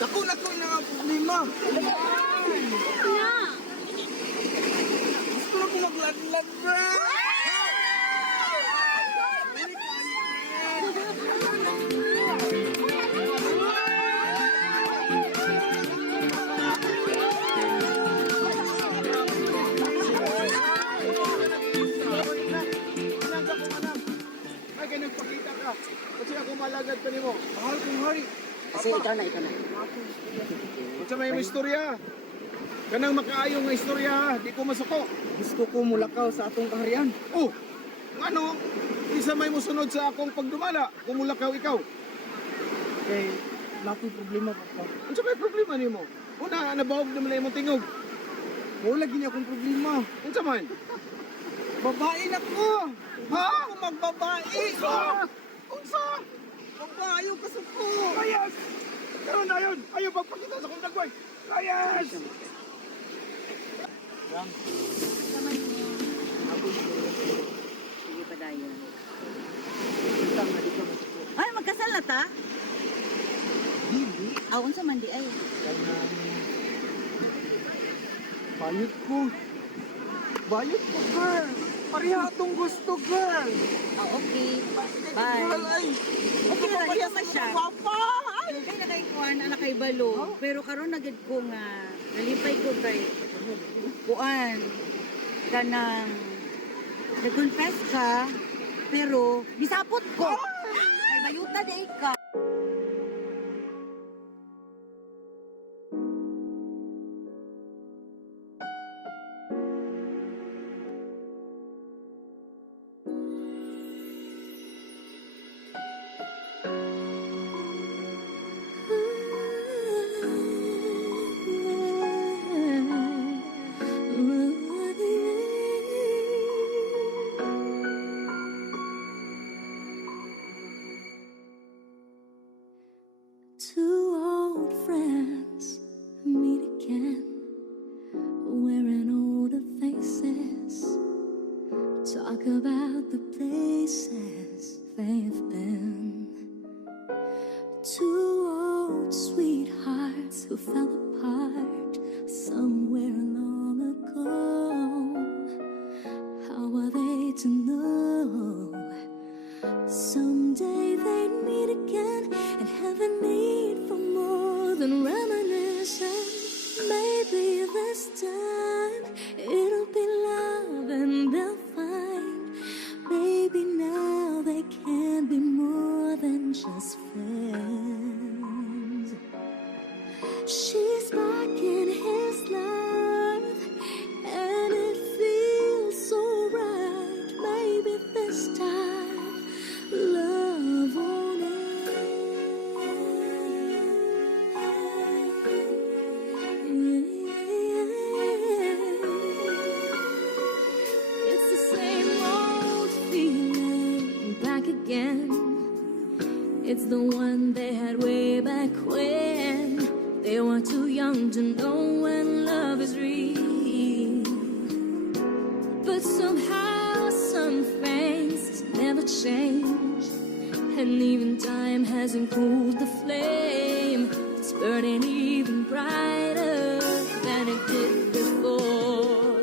Dako na ko na nga problema. Gusto na ko magladlad, bro. Ay, kaya nagpakita ka. Kasi ako malagad pa ni mo. Mahal kong hari. Kasi ikaw na. Kung may istorya, kanang makaayong nga istorya, di ko masuko. Gusto ko mulakaw sa atong kaharian. Oh, ano? Isa may musunod sa akong pagdumala, kumulakaw ikaw. Kay, nako'y problema pa pa. Ano may problema ni mo? Una, nabawag naman na imong tingog. Wala gini akong problema. Ano man? Babae na ko! Ha? Ako magbabae! Unsa? Babae ka sa ko! Layas! Karoon na yun! Ayaw pagpakita sa kong dagway! Layas! Naman mo. Sige pa dayon. Tama, di ka masuko. Ay, magkasal na ta? Dili. Awon sa mandi ay. Kanang... Bayot ko. Bayot ko, girl! Pariha atong gusto, girl! Oh, okay. Girl, Bye. ay! Okay ra, di naman siya. Papa! Ay! Kay na kay kuan, ana kay balo. Pero karon nagid ko nga nalipay ko kay kuan kanang nag-confess ka pero gisapot ko. Ay bayuta di ka. Two old friends meet again, wearing older faces, talk about the places they've been. Two old sweethearts who fell apart somewhere long ago. How are they to know? Someday they'd meet again and have a need for more than reminiscing. Maybe this time it'll be love and they'll find. Maybe now they can be more than just friends. She's back in his life and it feels so right. Maybe this time love won't end. It's the same old feeling back again. It's the one they had way back when they were too young to know when love is real. But somehow some things never change, and even time hasn't cooled the flame. It's burning even brighter than it did before.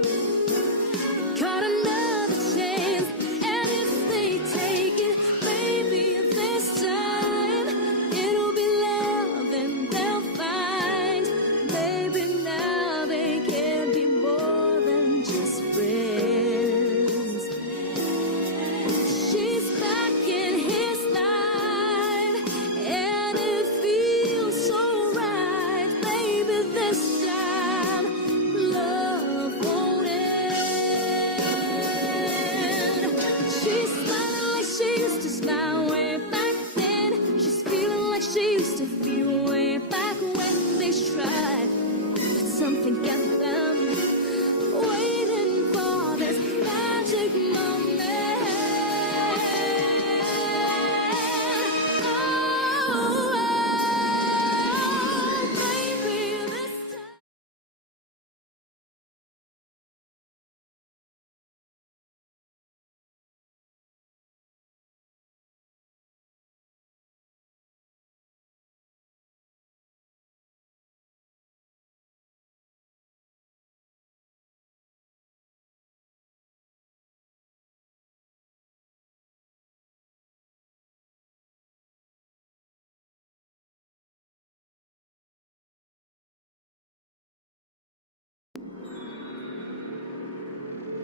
Got another chance, and if they take it, maybe this time it'll be love and used to feel way back when they tried, but something kept